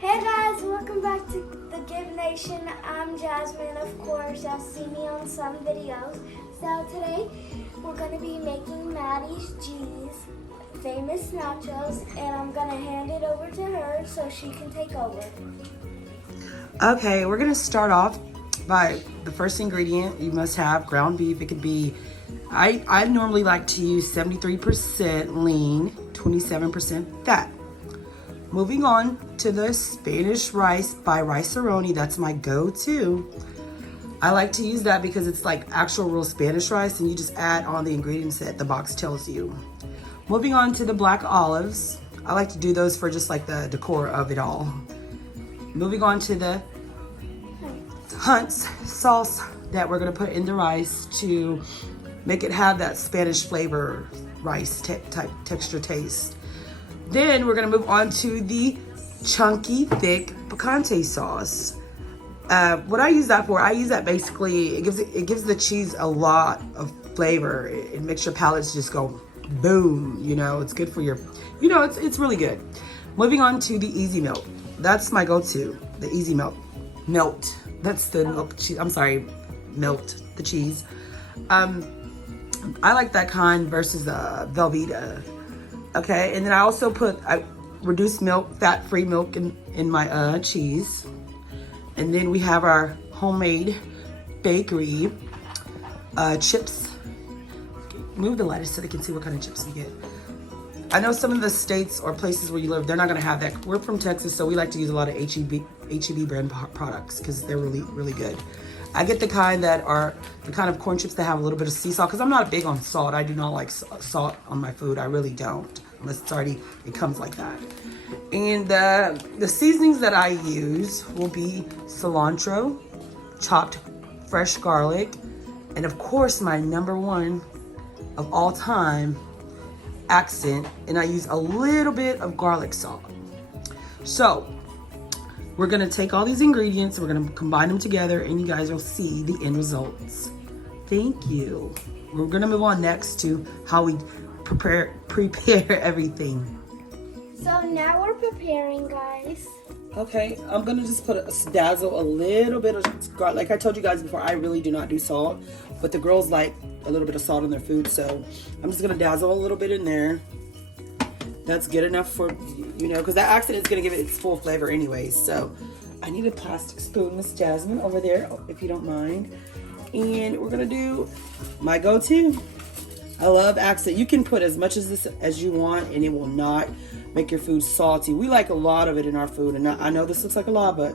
Hey guys, welcome back to the Give Nation. I'm Jasmine, of course. Y'all see me on some videos. So today we're going to be making Maddie's G's famous nachos, and I'm going to hand it over to her so she can take over. Okay, we're gonna start off by the first ingredient. You must have ground beef. It could be, I normally like to use 73% lean, 27% fat. Moving on to the Spanish rice by Rice-A-Roni. That's my go-to. I like to use that because it's like actual real Spanish rice, and you just add on the ingredients that the box tells you. Moving on to the black olives. I like to do those for just like the decor of it all. Moving on to the Hunt's sauce that we're gonna put in the rice to make it have that Spanish flavor rice type texture taste. Then we're gonna move on to the chunky thick picante sauce. What I use that for, I use that basically, it gives the cheese a lot of flavor. It makes your palates just go boom, you know, it's good for your, you know, it's really good. Moving on to the easy melt. That's my go-to, the easy melt. Melt, that's the milk cheese, I'm sorry, melt the cheese. I like that kind versus Velveeta. Okay, and then I also put reduced milk, fat-free milk in my cheese. And then we have our homemade bakery chips. Move the lettuce so they can see what kind of chips we get. I know some of the states or places where you live, they're not gonna have that. We're from Texas, so we like to use a lot of HEB brand products because they're really, really good. I get the kind that are the kind of corn chips that have a little bit of sea salt, because I'm not big on salt. I do not like salt on my food. I really don't, unless it comes like that. And the seasonings that I use will be cilantro, chopped fresh garlic, and of course my number one of all time, accent, and I use a little bit of garlic salt. So we're gonna take all these ingredients, we're gonna combine them together, and you guys will see the end results. Thank you. We're gonna move on next to how we prepare everything. So now we're preparing, guys. Okay, I'm gonna just dazzle a little bit of garlic. Like I told you guys before, I really do not do salt, but the girls like a little bit of salt in their food, so I'm just gonna dazzle a little bit in there. That's good enough for, you know, because that accent is gonna give it its full flavor anyways. So I need a plastic spoon, Miss Jasmine, over there, if you don't mind. And we're gonna do my go-to. I love accent. You can put as much as this as you want, and it will not make your food salty. We like a lot of it in our food, and I know this looks like a lot, but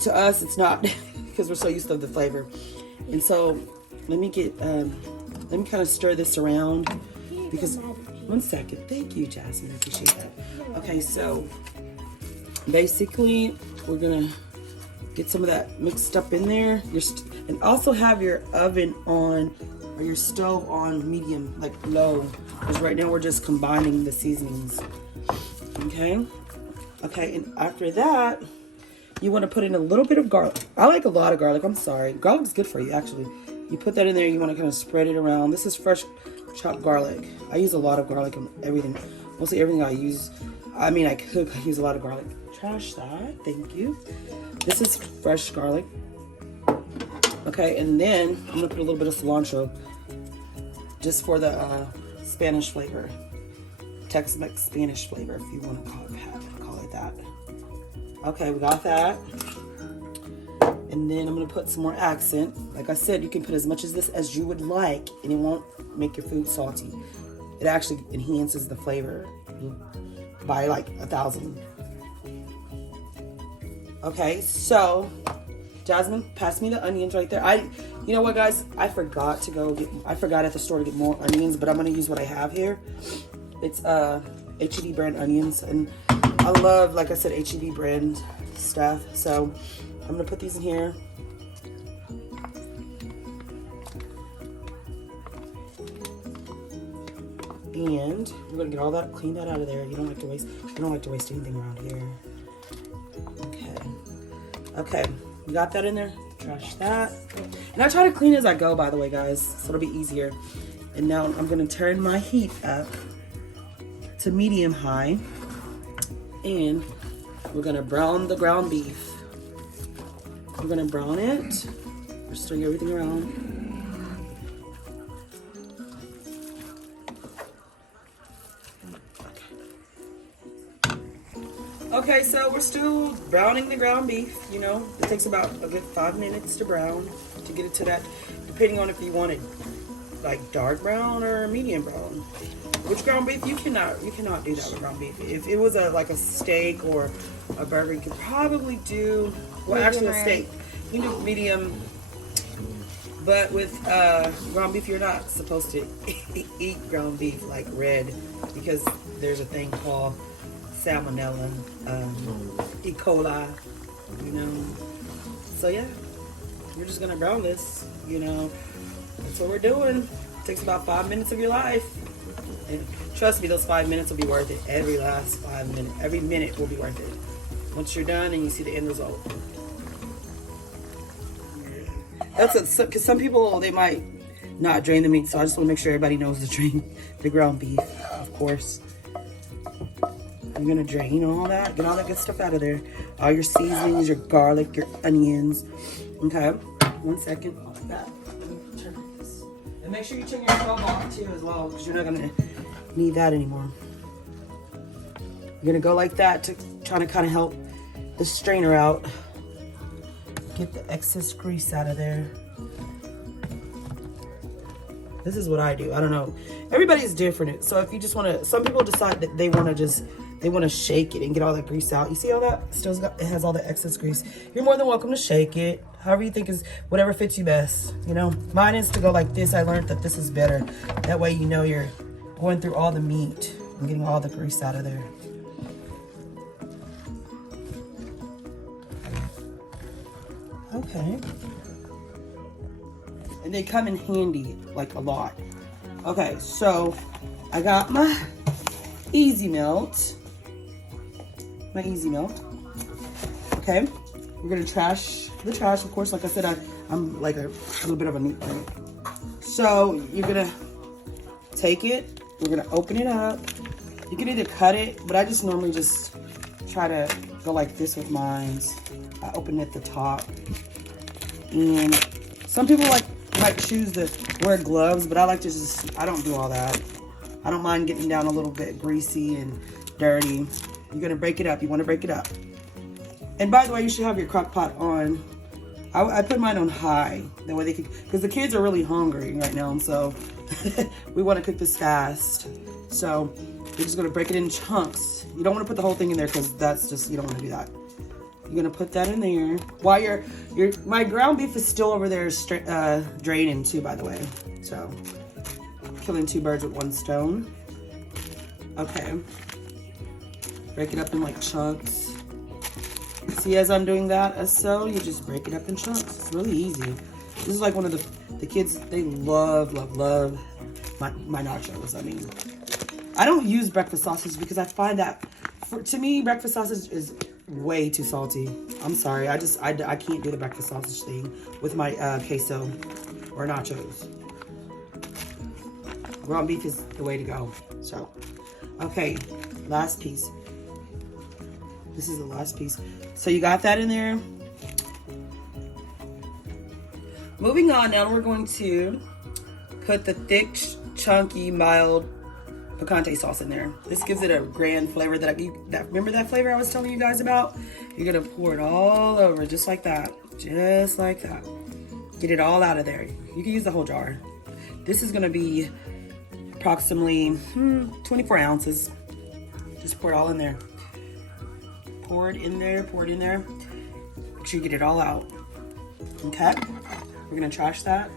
to us it's not because we're so used to the flavor. And so let me kind of stir this around because, one second, thank you, Jasmine, I appreciate that. Okay, so basically we're gonna get some of that mixed up in there, and also have your oven on, or your stove on medium, like low, because right now we're just combining the seasonings. Okay, and after that you want to put in a little bit of garlic. I like a lot of garlic. I'm sorry, garlic is good for you actually. You put that in there, you want to kind of spread it around. This is fresh chopped garlic. I use a lot of garlic in everything. Mostly everything I use, I cook, I use a lot of garlic. Trash that, thank you. This is fresh garlic. Okay, and then I'm gonna put a little bit of cilantro just for the Spanish flavor. Tex-Mex Spanish flavor, if you want to call it that. Okay, we got that. And then I'm gonna put some more accent. Like I said, you can put as much of this as you would like, and it won't make your food salty. It actually enhances the flavor by like 1,000. Okay, so Jasmine, pass me the onions right there. You know what, guys? I forgot at the store to get more onions, but I'm gonna use what I have here. It's HEB brand onions, and I love, like I said, HEB brand stuff. So I'm gonna put these in here. And we're gonna get all that, clean that out of there. You don't like to waste anything around here. Okay, we got that in there. Trash that. And I try to clean as I go, by the way, guys, so it'll be easier. And now I'm gonna turn my heat up to medium high, and we're gonna brown the ground beef. We're gonna brown it. We're stirring everything around. Okay, so we're still browning the ground beef. You know, it takes about a good 5 minutes to brown to get it to that, depending on if you want it like dark brown or medium brown. Which ground beef you cannot do that with ground beef. If it was like a steak or a burger, you could probably do actually a steak. You can do medium, but with ground beef, you're not supposed to eat ground beef like red because there's a thing called salmonella, E. coli, you know. So yeah, we're just gonna brown this, you know. That's what we're doing. It takes about 5 minutes of your life. And trust me, those 5 minutes will be worth it. Every last 5 minutes, every minute will be worth it. Once you're done and you see the end result. That's because some people, they might not drain the meat, so I just want to make sure everybody knows to drain the ground beef, of course. You're gonna drain all that, get all that good stuff out of there. All your seasonings, your garlic, your onions. Okay, 1 second. Like that. Let me turn this. And make sure you turn your stove off too as well, because you're not gonna need that anymore. You're gonna go like that to try to kind of help the strainer out. Get the excess grease out of there. This is what I do. I don't know. Everybody's different. So if you just want to, some people decide that they want to shake it and get all that grease out. You see all that? It has all the excess grease. You're more than welcome to shake it. However you think is, whatever fits you best. You know, mine is to go like this. I learned that this is better. That way you know you're going through all the meat and getting all the grease out of there. Okay. And they come in handy, like a lot. Okay, so I got my Easy Melt. Okay, we're gonna trash the trash, of course. Like I said, I'm like a little bit of a neat freak. So you're gonna take it, we're gonna open it up. You can either cut it, but I just normally just try to go like this with mine. I open it at the top. And some people might choose to wear gloves, but I like to just, I don't do all that. I don't mind getting down a little bit greasy and dirty. You're gonna break it up. You wanna break it up. And by the way, you should have your crock pot on. I put mine on high. That way they can, because the kids are really hungry right now, and so we wanna cook this fast. So you're just gonna break it in chunks. You don't wanna put the whole thing in there because that's just, you don't wanna do that. You're gonna put that in there. While my ground beef is still over there draining too, by the way. So, killing 2 birds with 1 stone. Okay. Break it up in like chunks. See, as I'm doing that, you just break it up in chunks. It's really easy. This is like one of the kids, they love my nachos. I mean, I don't use breakfast sausage because I find that, to me, breakfast sausage is way too salty. I'm sorry. I can't do the breakfast sausage thing with my queso or nachos. Ground beef is the way to go. So, okay, last piece. This is the last piece. So you got that in there. Moving on, now we're going to put the thick, chunky, mild picante sauce in there. This gives it a grand flavor remember that flavor I was telling you guys about? You're gonna pour it all over just like that. Just like that. Get it all out of there. You can use the whole jar. This is gonna be approximately 24 ounces. Just pour it all in there. Pour it in there, pour it in there. Make sure you get it all out. Okay? We're gonna trash that.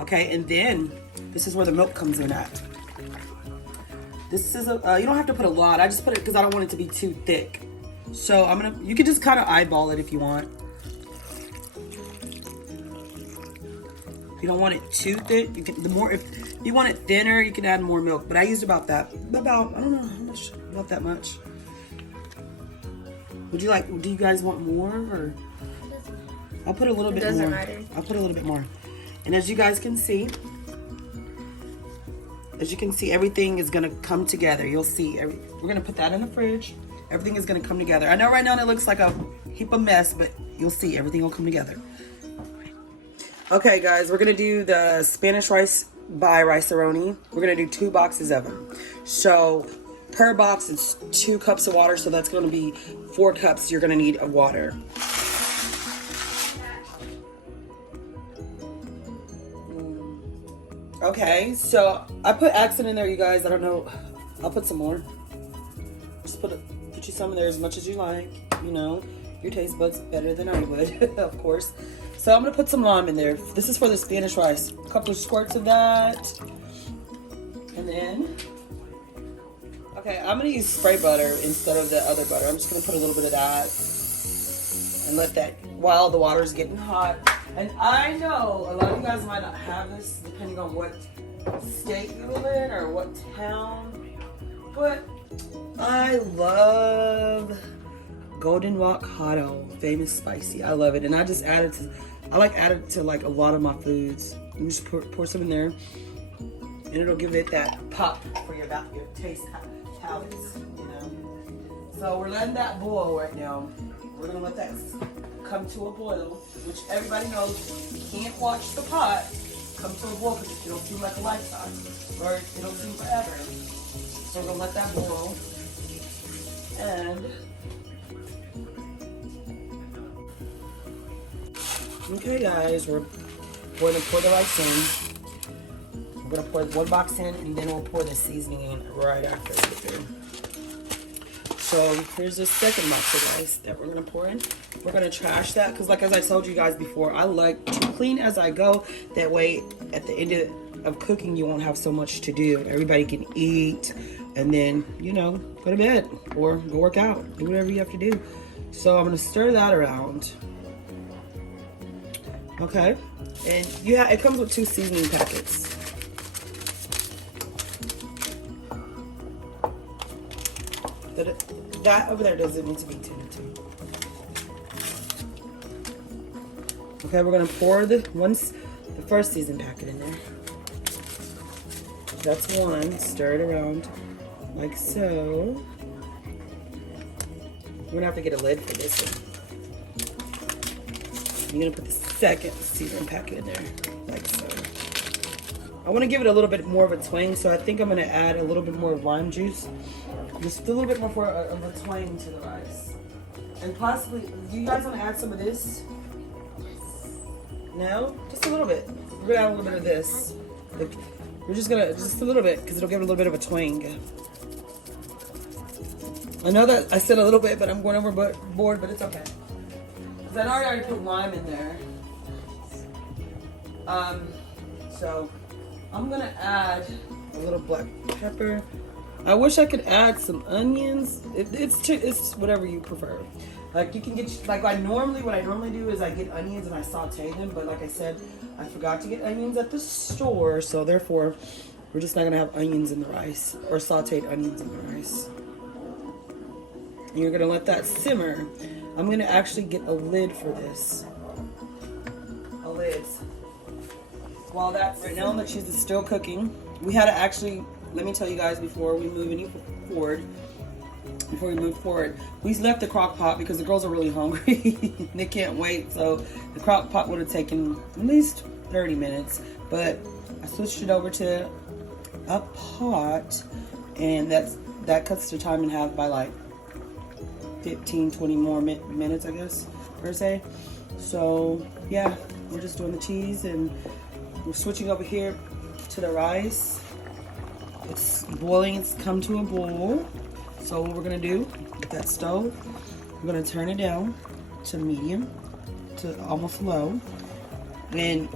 Okay, and then this is where the milk comes in at. This is you don't have to put a lot. I just put it because I don't want it to be too thick. So you can just kind of eyeball it if you want. If you don't want it too thick, you can, if you want it thinner, you can add more milk. But I used about that. I don't know how much, not that much. Do you guys want more, or? I'll put a little bit more. It doesn't matter. I'll put a little bit more. And as you guys can see, everything is gonna come together. You'll see. We're gonna put that in the fridge. everything is gonna come together. I know right now it looks like a heap of mess, but you'll see everything will come together. Okay guys, we're gonna do the Spanish rice by Rice-A-Roni. We're gonna do 2 boxes of them. So per box it's 2 cups of water, so that's gonna be 4 cups you're gonna need of water. Okay, so I put accent in there, you guys. I don't know. I'll put some more. Just put you some in there as much as you like. You know, your taste buds better than I would, of course. So I'm gonna put some lime in there. This is for the Spanish rice. A couple of squirts of that, and then okay, I'm gonna use spray butter instead of the other butter. I'm just gonna put a little bit of that and let that while the water's getting hot. And I know a lot of you guys might not have this depending on what state you live in or what town, but I love Golden Rock Hotto, famous spicy. I love it, and I just add it to, I like add it to like a lot of my foods. You just pour some in there, and it'll give it that pop for your taste palates, you know. So we're letting that boil right now. We're gonna let that come to a boil, which everybody knows you can't watch the pot come to a boil because it'll seem like a lifetime or it'll seem forever. So we're gonna let that boil, and okay guys, we're going to pour the rice in. We're gonna pour 1 box in, and then we'll pour the seasoning in right after we get through. So here's the second box of rice that we're gonna pour in. We're gonna trash that because, like as I told you guys before, I like to clean as I go. That way, at the end of cooking, you won't have so much to do. Everybody can eat, and then you know go to bed or go work out, do whatever you have to do. So I'm gonna stir that around. Okay, and it comes with 2 seasoning packets. That over there doesn't need to be tended to. Okay, we're gonna pour the first season packet in there. That's 1. Stir it around like so. We're gonna have to get a lid for this one. I'm gonna put the second seasoning packet in there like so. I want to give it a little bit more of a twang, so I think I'm gonna add a little bit more lime juice. Just a little bit more of a twang to the rice. And possibly, do you guys want to add some of this? No? Just a little bit. We're going to add a little bit of this. We're just going to, just a little bit, because it'll give it a little bit of a twang. I know that I said a little bit, but I'm going overboard, but it's okay. Because I already put lime in there. So, I'm going to add a little black pepper. I wish I could add some onions. It's whatever you prefer. Like you can get, like what I normally do is I get onions and I saute them. But like I said, I forgot to get onions at the store. So therefore, we're just not gonna have onions in the rice or sauteed onions in the rice. And you're gonna let that simmer. I'm gonna actually get a lid for this. A lid. While that's right now, the cheese is still cooking. We had to actually. Let me tell you guys before we move forward, we left the crock pot because the girls are really hungry. They can't wait. So the crock pot would have taken at least 30 minutes, but I switched it over to a pot, and that cuts the time in half by like 15, 20 more minutes, I guess, per se. So yeah, we're just doing the cheese, and we're switching over here to the rice. It's boiling, it's come to a boil. So what we're gonna do with that stove, we're gonna turn it down to medium, to almost low. And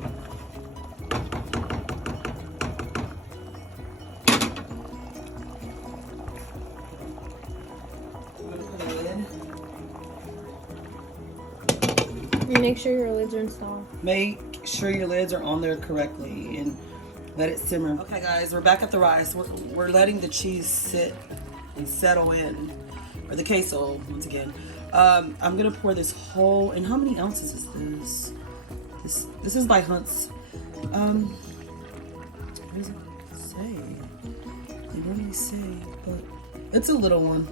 we're gonna put a lid. And make sure your lids are installed. Make sure your lids are on there correctly and let it simmer. Okay guys, we're back at the rice. We're letting the cheese sit and settle in, or the queso once again. I'm gonna pour this whole, and how many ounces is this? This is by Hunt's. What does it say? They don't really say, but it's a little one.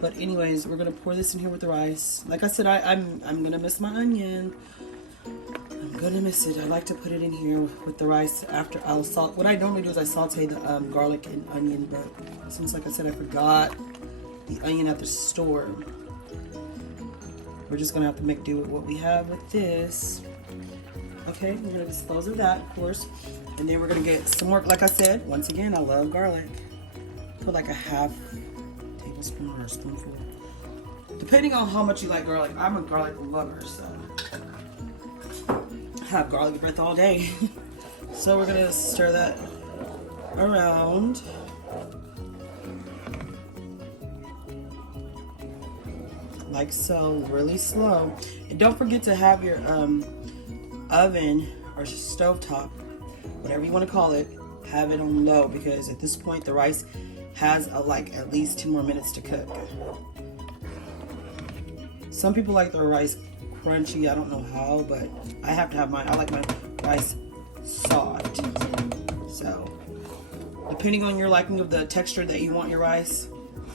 But anyways, we're gonna pour this in here with the rice. Like I said, I'm gonna miss my onion. I'm gonna miss it. I like to put it in here with the rice after I'll saute. What I normally do is I saute the garlic and onion, but since, like I said, I forgot the onion at the store, we're just gonna have to make do with what we have with this. Okay, we're gonna dispose of that, of course, and then we're gonna get some more. Like I said, once again, I love garlic. Put like a half tablespoon or a spoonful, depending on how much you like garlic. I'm a garlic lover, so I have garlic breath all day. So we're gonna stir that around. Like so, really slow. And don't forget to have your oven or stovetop, whatever you want to call it, have it on low, because at this point the rice has like at least 2 more minutes to cook. Some people like their rice crunchy. I don't know how, but I have to have mine. I like my rice soft. So depending on your liking of the texture that you want your rice,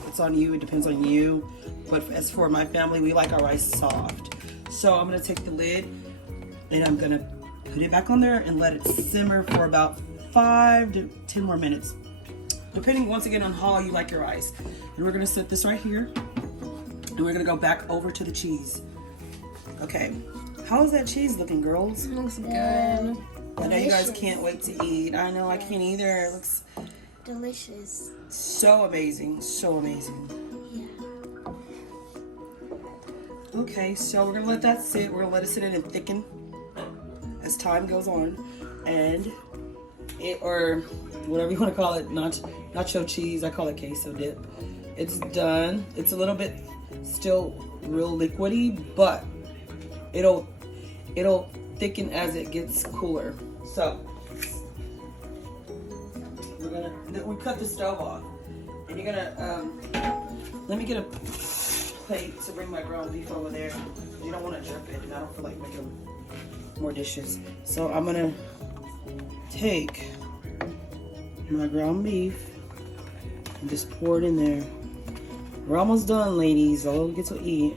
it's on you. It depends on you. But as for my family, we like our rice soft. So I'm gonna take the lid and I'm gonna put it back on there and let it simmer for about 5 to 10 more minutes, depending once again on how you like your rice. And we're gonna set this right here, and we're gonna go back over to the cheese. Okay, how's that cheese looking, girls? It looks good. I know you guys can't wait to eat. I know I can't either. It looks delicious. so amazing, so amazing. Okay, so we're gonna let that sit. We're gonna let it sit in and thicken as time goes on, and it, or whatever you want to call it, nacho cheese. I call it queso dip. It's done. It's a little bit still real liquidy, but it'll thicken as it gets cooler. So we cut the stove off, and you're gonna let me get a plate to bring my ground beef over there. You don't want to drip it, and I don't feel like making more dishes. So I'm gonna take my ground beef and just pour it in there. We're almost done, ladies. All we get to eat.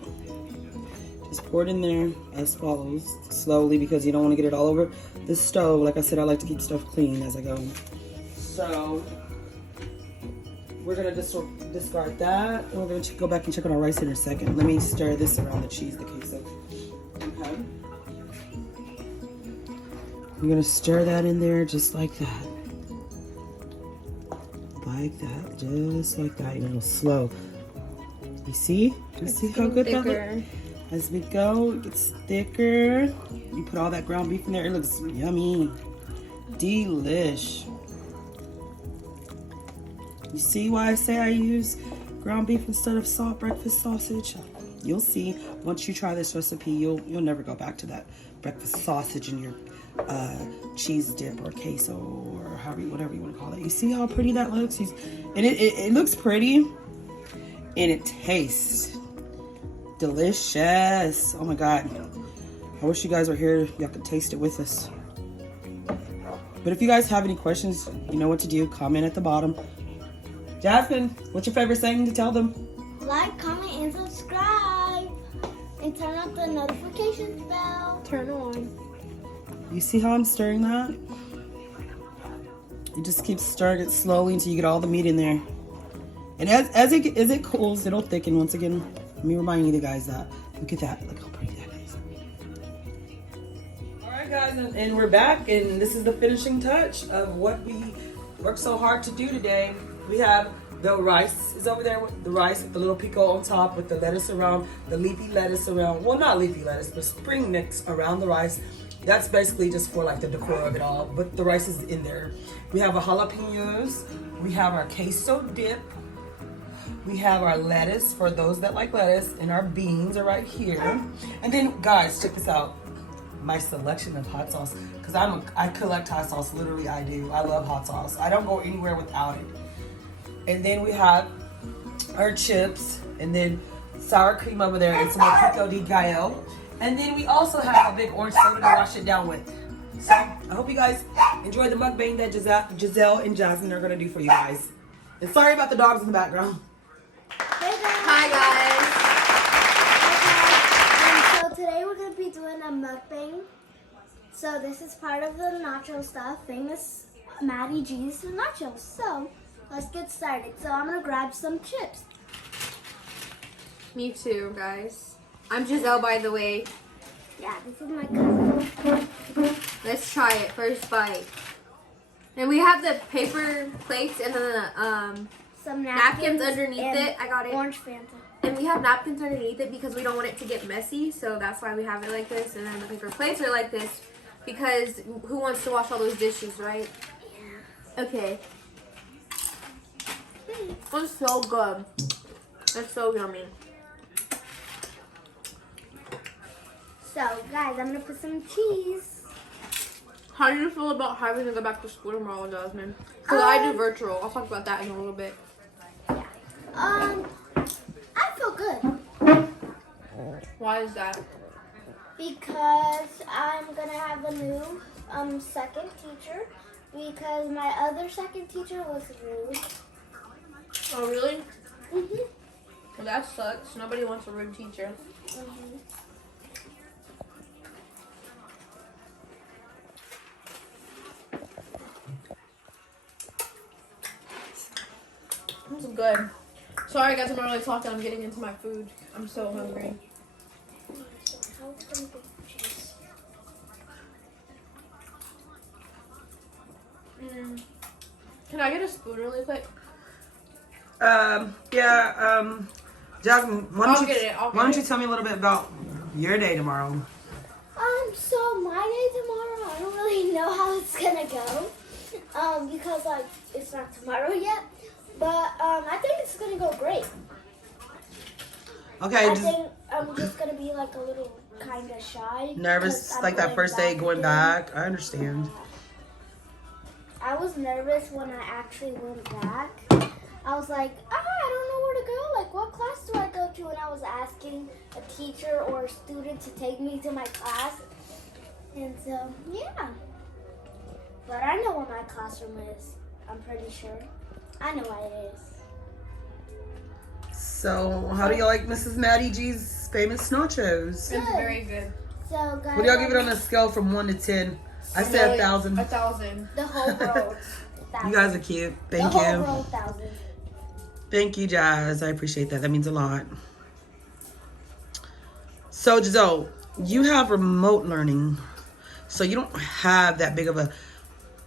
Just pour it in there as follows, slowly, because you don't want to get it all over the stove. Like I said, I like to keep stuff clean as I go. So we're gonna discard that, and we're gonna go back and check on our rice in a second. Let me stir this around the cheese, the queso. Okay. I'm gonna stir that in there just like that. Like that, just like that. You're a little slow. You see? You see how good that looks? As we go, it gets thicker. You put all that ground beef in there. It looks yummy. Delish. You see why I say I use ground beef instead of breakfast sausage? You'll see. Once you try this recipe, you'll never go back to that breakfast sausage in your cheese dip or queso or whatever you want to call it. You see how pretty that looks? And it looks pretty, and it tastes delicious. Oh my God. I wish you guys were here. Y'all could taste it with us. But if you guys have any questions, you know what to do. Comment at the bottom. Jasmine, what's your favorite saying to tell them? Like, comment, and subscribe. And turn on the notifications bell. Turn on. You see how I'm stirring that? You just keep stirring it slowly until you get all the meat in there. And as it cools, it'll thicken once again. Let me remind you guys that. Look at that. Look how pretty that is. All right, guys, and we're back, and this is the finishing touch of what we worked so hard to do today. We have the rice is over there with the rice with the little pico on top with the lettuce around, the leafy lettuce around. Well, not leafy lettuce, but spring mix around the rice. That's basically just for like the decor of it all, but the rice is in there. We have our jalapenos. We have our queso dip. We have our lettuce for those that like lettuce, and our beans are right here. And then, guys, check this out. My selection of hot sauce, because I collect hot sauce. Literally, I do. I love hot sauce. I don't go anywhere without it. And then we have our chips, and then sour cream over there, and some more pico de gallo. And then we also have a big orange soda to wash it down with. So I hope you guys enjoy the mukbang that Giselle and Jasmine are gonna do for you guys. And sorry about the dogs in the background. Hey guys. Hi guys. So today we're gonna be doing a mukbang. So this is part of the nacho stuff, famous Maddy G's nachos. So let's get started. So I'm gonna grab some chips. Me too, guys. I'm Giselle, by the way. Yeah, this is my cousin. Let's try it. First bite. And we have the paper plates and then the Some napkins underneath and it. I got it. Orange Fanta. And we have napkins underneath it because we don't want it to get messy. So that's why we have it like this. And then the paper plates are like this because who wants to wash all those dishes, right? Yeah. Okay. It's so good. It's so yummy. So guys, I'm gonna put some cheese. How do you feel about having to go back to school tomorrow, Jasmine? Because I do virtual. I'll talk about that in a little bit. Yeah. I feel good. Why is that? Because I'm gonna have a new second teacher. Because my other second teacher was rude. Oh, really? Mhm. Well, that sucks. Nobody wants a rude teacher. Mhm. This is good. Sorry, guys, I'm not really talking. I'm getting into my food. I'm so hungry. Can I get a spoon really quick? Jasmine, why I'll don't get it, I'll why don't get you it. tell me a little bit about your day tomorrow? So my day tomorrow, I don't really know how it's gonna go. Because like it's not tomorrow yet. But I think it's gonna go great. Okay, I just think I'm just gonna be like a little kind of shy. nervous 'cause I'm like that going first day going again. back. I understand. I was nervous when I actually went back. I was like, I don't know where to go. Like, what class do I go to? And I was asking a teacher or a student to take me to my class. And so, yeah. But I know where my classroom is. I'm pretty sure. I know where it is. So, how do you like Mrs. Maddy G's famous nachos? It's very good. So, guys, What do y'all give it on a scale from 1 to 10? I said 1,000. 1,000. the whole world. You guys are cute. Thank the whole you. world, 1,000. Thank you, Jazz. I appreciate that. That means a lot. So, Giselle, you have remote learning. So you don't have that big of a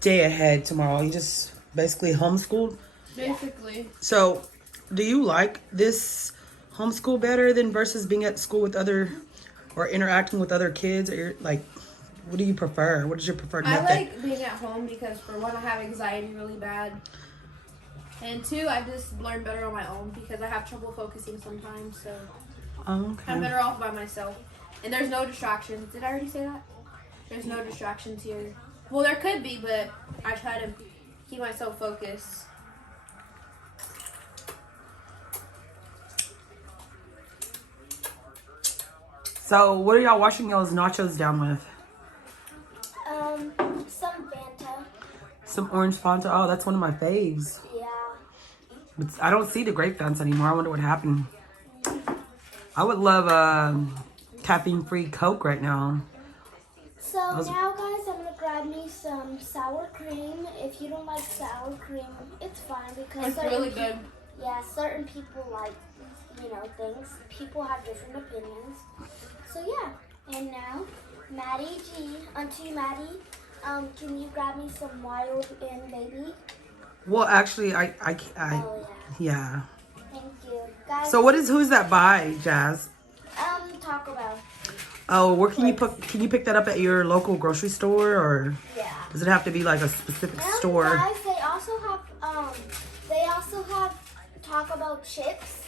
day ahead tomorrow. You just basically homeschooled. Basically. So, do you like this homeschool better than versus being at school with other or interacting with other kids? Or like, what do you prefer? What is your preferred I method? like being at home because for one, I have anxiety really bad. And two, I just learn better on my own because I have trouble focusing sometimes. So I'm Okay. better off by myself. And there's no distractions. Did I already say that? There's no distractions here. Well, there could be, but I try to keep myself focused. So, what are y'all washing y'all's nachos down with? Some Fanta. Some orange Fanta. Oh, that's one of my faves. Yeah. But I don't see the grape Fanta anymore. I wonder what happened. I would love caffeine-free Coke right now. So now, guys, I'm gonna grab me some sour cream. If you don't like sour cream, it's fine because It's really good. Yeah, certain people like, things. People have different opinions. So yeah, and now, Maddy G, Auntie Maddy, can you grab me some wild and baby? Well, actually, I Oh yeah. thank you, guys. So who's that by, Jazz? Taco Bell. Oh, where can you pick that up at your local grocery store, or Yeah. does it have to be like a specific And store? guys, they also have Taco Bell chips.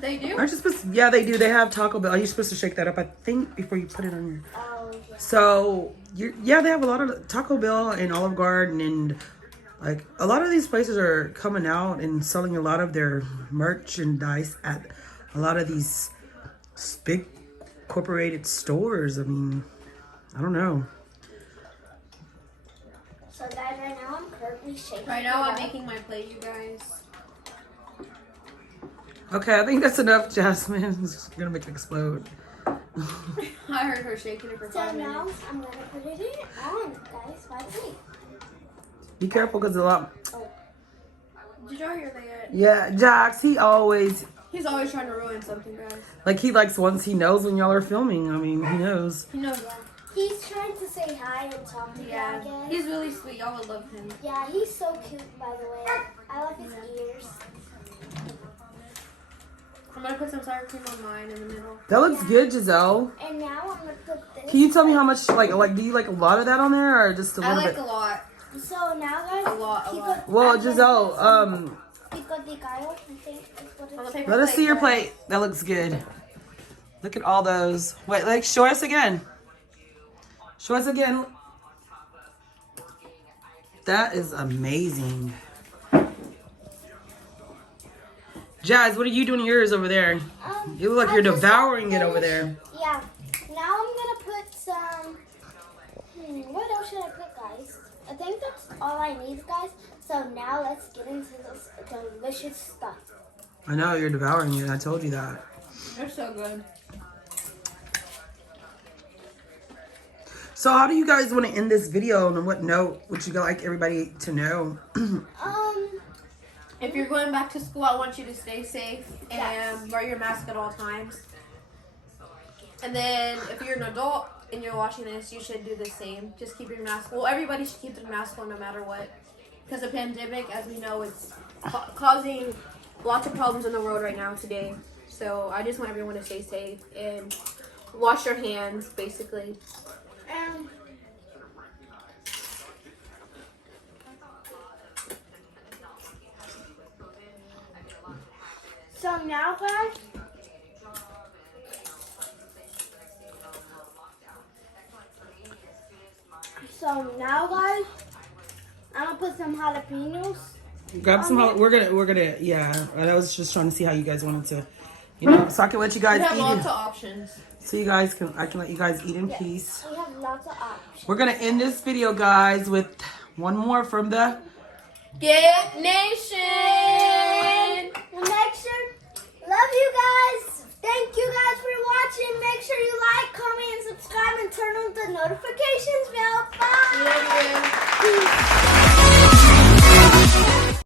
They do? Aren't you supposed yeah, they do. They have Taco Bell. Are you supposed to shake that up, I think, before you put it on your... Oh, yeah. So, they have a lot of Taco Bell and Olive Garden, and like a lot of these places are coming out and selling a lot of their merchandise at a lot of these big corporated stores. I mean, I don't know. So guys, right now I'm currently shaking. Right now, it I'm up. making my plate, you guys. Okay, I think that's enough, Jasmine. It's gonna make it explode. I heard her shaking it for So 5 now minutes. I'm gonna put it in on, guys. Watch me. Be careful, cause a lot. Did y'all hear that yet? Yeah, Jax. He's always trying to ruin something, guys. like he likes once he knows when y'all are filming. I mean, he knows. You know, He's trying to say hi and talk to yeah. you again. He's really sweet. Y'all would love him. Yeah, he's so cute, by the way. I love his ears. I'm gonna put some sour cream on mine in the middle. That looks good, Giselle. And now I'm gonna put this. Can you tell me how much? Like, do you like a lot of that on there, or just a I little like bit? a lot. So now, guys, A lot. Well, Giselle, pico de gallo, I think is what On the it's paper let us plate, see your guys. plate. That looks good. Look at all those. Wait, like, show us again. Show us again. That is amazing. Jazz, what are you doing to yours over there? You look like I you're just devouring it over finished- there. Yeah. Now I'm gonna put some. What else should I put, guys? I think that's all I need, guys. So now let's get into this delicious stuff. I know, you're devouring it. I told you that. They're so good. So how do you guys want to end this video, and on what note would you like everybody to know? If you're going back to school, I want you to stay safe and Yes. wear your mask at all times. And then if you're an adult and you're watching this, you should do the same. Just keep your mask. Well, everybody should keep their mask on no matter what. Because the pandemic, as we know, it's causing lots of problems in the world right now today. So I just want everyone to stay safe and wash your hands, basically. So now, guys. I'm gonna put some jalapenos. Grab some. We're gonna. Yeah. I was just trying to see how you guys wanted to, you know, so I can let you guys We have eat. lots it. of options. So you guys can. I can let you guys eat in peace. We have lots of options. We're gonna end this video, guys, with one more from the. Get Nation! Make sure, love you